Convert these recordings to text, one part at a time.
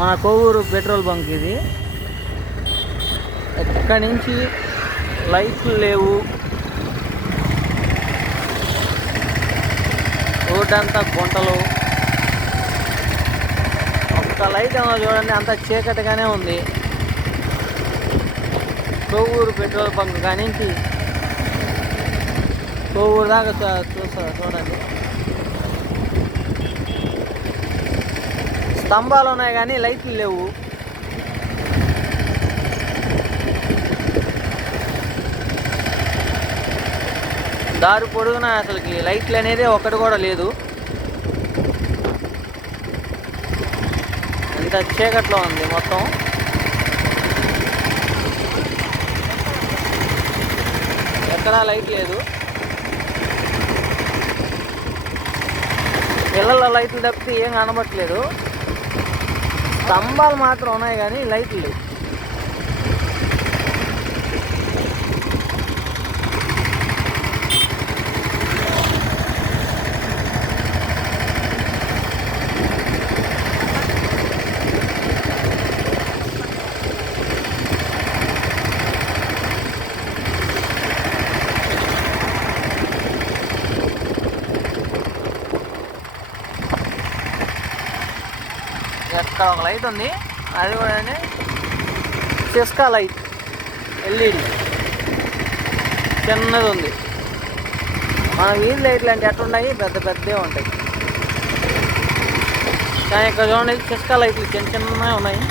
మన Kovvur petrol bunk ఇది. ఇక్కడి నుంచి లైట్లు లేవు, రోడ్ అంతా గుంటలు. ఒక్క లైట్ ఏమో చూడండి, అంత చీకటిగానే ఉంది. కొవ్వూరు పెట్రోల్ బంక్ కాడి నుంచి కొవ్వూరు దాకా చూడండి. స్తంభాలు ఉన్నాయి కానీ లైట్లు లేవు. దారి పొడుగున అసలుకి లైట్లు అనేది ఒక్కటి కూడా లేదు. ఇంత చీకట్లో ఉంది మొత్తం. ఎక్కడా లైట్ లేదు. పిల్లల లైట్లు తప్పితే ఏం కనబట్టలేదు. స్తంభాలు మాత్రం ఉన్నాయి కానీ లైట్లు లేవు. ఎక్కడ ఒక లైట్ ఉంది, అది కూడా సిస్కా లైట్ ఎల్ఈడి చిన్నది ఉంది. మన వీధి లైట్లు అంటే ఎట్లున్నాయి, పెద్ద పెద్దవి ఉంటాయి. కానీ ఇక్కడ చూడండి, సిస్కా లైట్లు చిన్న చిన్నవి ఉన్నాయి.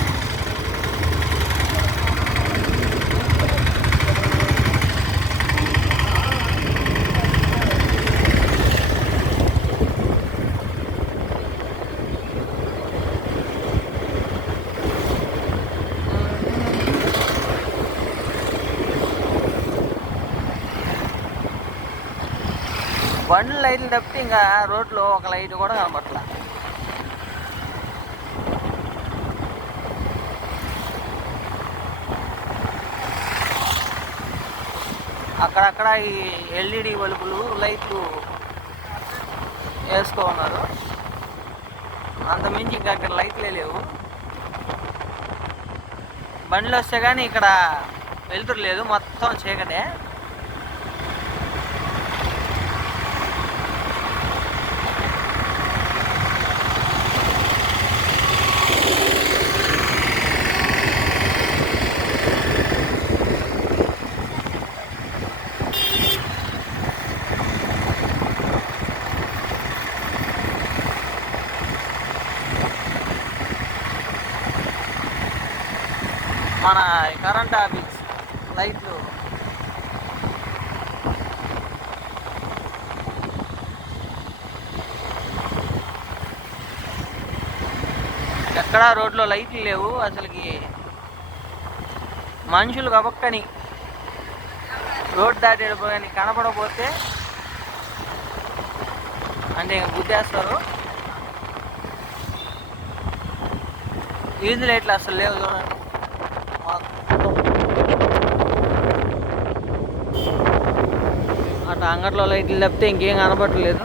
బండ్లు లైట్లు తప్పితే ఇంకా రోడ్లో ఒక లైట్ కూడా కనబట్లా. అక్కడక్కడ ఈ ఎల్ఈడి బల్బులు లైట్లు వేసుకోన్నారు. అంతమించి ఇంకా అక్కడ లైట్లే లేవు. బండ్లు వస్తే కానీ ఇక్కడ వెలుతురు లేదు, మొత్తం చీకటే. మన కరెంట్ ఆఫీస్ లైట్లు ఎక్కడా రోడ్లో లైట్లు లేవు. అసలుకి మనుషులు గబక్కని రోడ్ దాటి వెళ్ళిపోయి కనపడకపోతే అంటే గుద్దేస్తారు. వీధి లైట్లు అసలు లేవు చూడండి. అటు అంగట్లో లైట్లు తప్పితే ఇంకేం కనపడలేదు.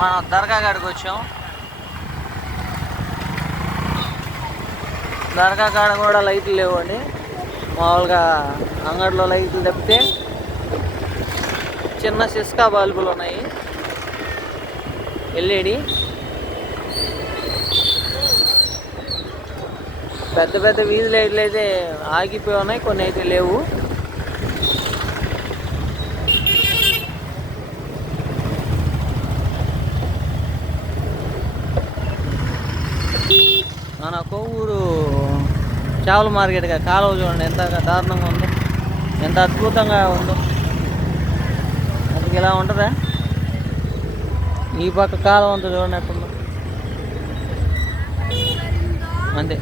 మనం దర్గా కాడికి వచ్చాం. దర్గా కాడ కూడా లైట్లు లేవండి. మామూలుగా అంగడిలో లైట్లు తప్పితే చిన్న సిస్కా బల్బులు ఉన్నాయి ఎల్ఈడి. పెద్ద పెద్ద వీధి లైట్లు అయితే ఆగిపోయి ఉన్నాయి, కొన్ని అయితే లేవు. మన కొవ్వూరు చేపల మార్కెట్గా కాలువ చూడండి ఎంత దారుణంగా ఉందో, ఎంత అద్భుతంగా ఉందో. అది ఇలా ఉంటుందా? ఈ పక్క కాలువ అంతా చూడండి ఎట్టుందో అంతే.